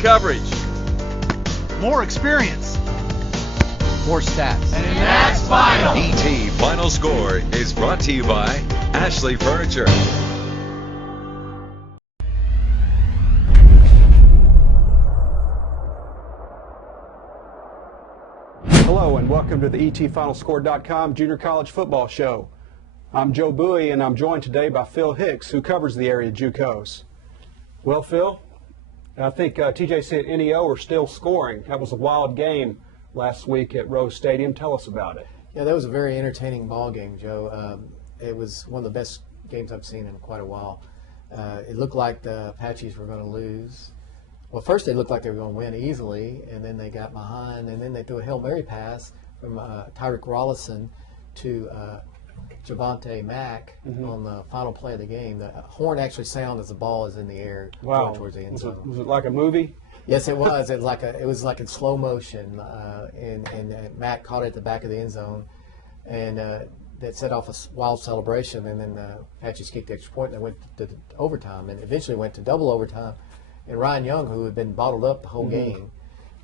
coverage. More experience. More stats. And that's final. ET Final Score is brought to you by Ashley Furniture. Hello and welcome to the ETFinalScore.com Junior College Football Show. I'm Joe Buie and I'm joined today by Phil Hicks, who covers the area JUCOs. Well, Phil, I think TJC and NEO are still scoring. That was a wild game last week at Rose Stadium. Tell us about it. Yeah, that was a very entertaining ball game, Joe. It was one of the best games I've seen in quite a while. It looked like the Apaches were going to lose. Well, first they looked like they were going to win easily, and then they got behind, and then they threw a Hail Mary pass from Tyreek Rollison to Javante Mack on the final play of the game. The horn actually sounded as the ball is in the air going towards the end zone. Was it like a movie? Yes, it was. It was like in slow motion, and Matt caught it at the back of the end zone, and that set off a wild celebration. And then Apaches kicked the extra point, and they went to overtime, and eventually went to double overtime. And Ryan Young, who had been bottled up the whole game,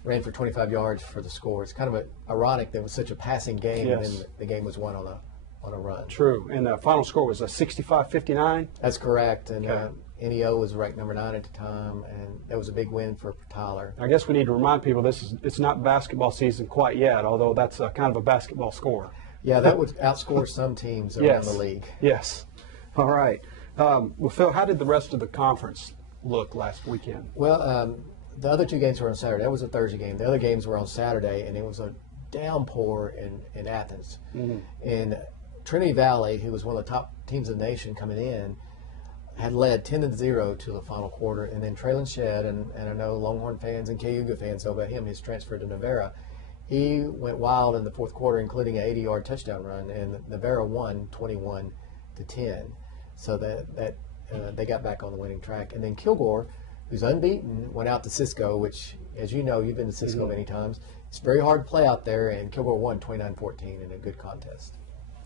ran for 25 yards for the score. It's kind of ironic that it was such a passing game, and then the game was won on a run. True. And the final score was a 65-59? That's correct. And NEO was ranked number 9 at the time, and that was a big win for Tyler. I guess we need to remind people it's not basketball season quite yet, although that's kind of a basketball score. Yeah, that would outscore some teams around the league. Yes. All right. Well, Phil, how did the rest of the conference look last weekend? Well, the other two games were on Saturday. That was a Thursday game. The other games were on Saturday, and it was a downpour in Athens. And Trinity Valley, who was one of the top teams in the nation coming in, had led 10-0 to the final quarter, and then Traylon Shedd, and I know Longhorn fans and Cayuga fans know about him. He's transferred to Navarra. He went wild in the fourth quarter, including an 80-yard touchdown run, and Navarra won 21-10. So that they got back on the winning track. And then Kilgore, who's unbeaten, went out to Cisco, which, as you know, you've been to Cisco many times. It's very hard to play out there, and Kilgore won 29-14 in a good contest.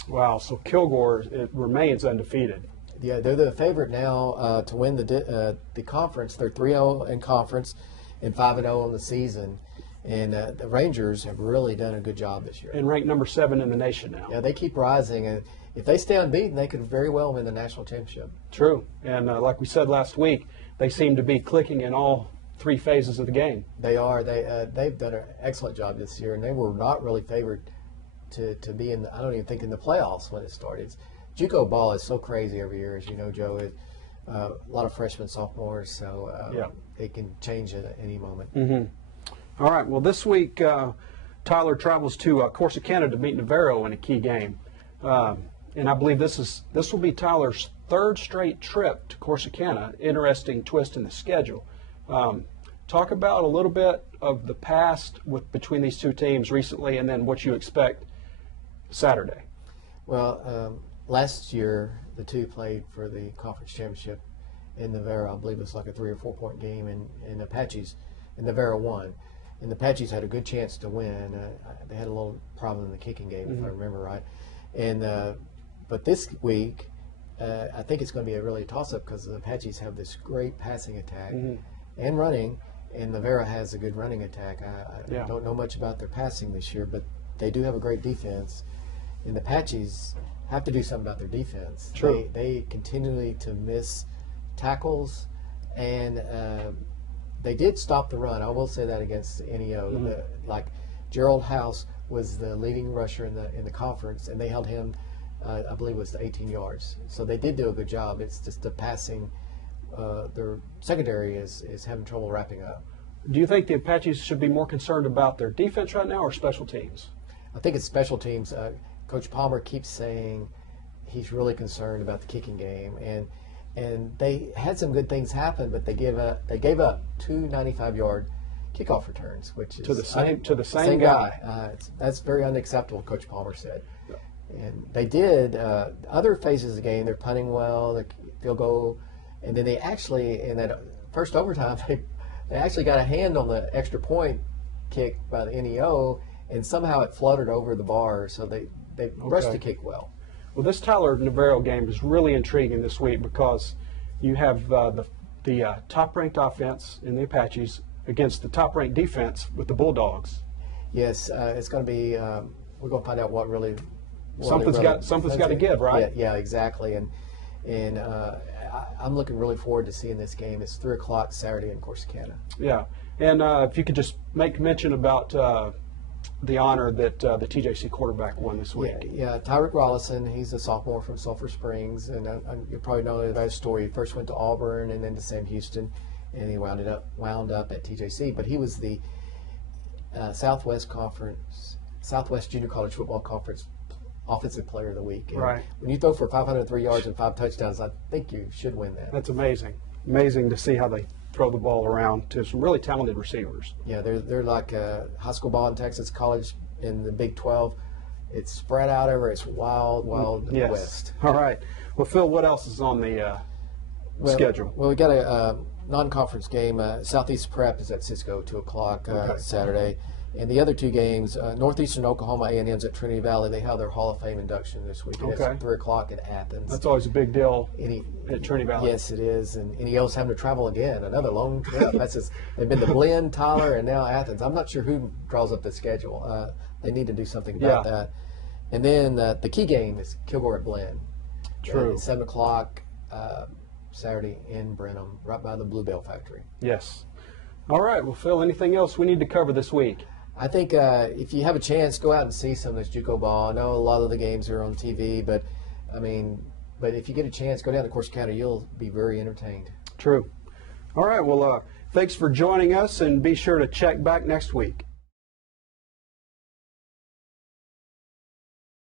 Wow, so Kilgore remains undefeated. Yeah, they're the favorite now to win the conference. They're 3-0 in conference and 5-0 on the season. And the Rangers have really done a good job this year. And ranked number 7 in the nation now. Yeah, they keep rising. And if they stay unbeaten, they could very well win the national championship. True. And like we said last week, they seem to be clicking in all 3 phases of the game. They are. They've done an excellent job this year, and they were not really favored to be in, I don't even think, in the playoffs when it started. JUCO ball is so crazy every year, as you know, Joe. A lot of freshmen, sophomores, so it can change at any moment. All right. Well, this week, Tyler travels to Corsicana to meet Navarro in a key game. And I believe this will be Tyler's 3rd straight trip to Corsicana. Interesting twist in the schedule. Talk about a little bit of the past between these two teams recently, and then what you expect Saturday. Well, last year the two played for the conference championship in Navarro. I believe it was like a 3 or 4 point game, and Apaches, and Navarro won. And the Apaches had a good chance to win. They had a little problem in the kicking game, if I remember right. And but this week, I think it's going to be a really toss-up because the Apaches have this great passing attack and running, and Navarro has a good running attack. I don't know much about their passing this year, but they do have a great defense. And the Apaches have to do something about their defense. True. They continually to miss tackles, and they did stop the run. I will say that against NEO. Like Gerald House was the leading rusher in the conference, and they held him, I believe it was 18 yards. So they did do a good job. It's just the passing. Their secondary is having trouble wrapping up. Do you think the Apaches should be more concerned about their defense right now or special teams? I think it's special teams. Coach Palmer keeps saying he's really concerned about the kicking game, and they had some good things happen, but they gave up 2 95-yard kickoff returns, which is to the same guy. That's very unacceptable, Coach Palmer said. And they did other phases of the game. They're punting well, the field goal, and then they actually, in that first overtime, they actually got a hand on the extra point kick by the NEO, and somehow it fluttered over the bar, so they rushed the kick well. Well, this Tyler Navarro game is really intriguing this week because you have the top-ranked offense in the Apaches against the top-ranked defense with the Bulldogs. Yes, it's going to be. We're going to find out what really. Something's got to give, right? Yeah, exactly. And I'm looking really forward to seeing this game. It's 3 o'clock Saturday in Corsicana. Yeah, and if you could just make mention about the honor that the TJC quarterback won this week. Yeah, Tyreek Rollison. He's a sophomore from Sulphur Springs, and you probably know about his story. He first went to Auburn and then to Sam Houston, and he wound up at TJC. But he was the Southwest Junior College Football Conference Offensive Player of the Week. And right. When you throw for 503 yards and 5 touchdowns, I think you should win that. That's amazing. Amazing to see how they throw the ball around to some really talented receivers. Yeah, they're like high school ball in Texas, college in the Big 12. It's spread out over. It's wild yes. west. All right. Well, Phil, what else is on the schedule? Well, we got a non-conference game. Southeast Prep is at Cisco, 2 o'clock Saturday. And the other 2 games, Northeastern Oklahoma A&M's at Trinity Valley. They have their Hall of Fame induction this week. It's at 3 o'clock in Athens. That's always a big deal at Trinity Valley. Yes, it is. And NEL's having to travel again, another long trip. They've been to Blinn, Tyler, and now Athens. I'm not sure who draws up the schedule. They need to do something about that. And then the key game is Kilgore at Blinn. True. It's 7 o'clock Saturday in Brenham, right by the Bluebell factory. Yes. All right. Well, Phil, anything else we need to cover this week? I think if you have a chance, go out and see some of this JUCO ball. I know a lot of the games are on TV, but if you get a chance, go down to Corsicana. You'll be very entertained. True. All right. Well, thanks for joining us, and be sure to check back next week.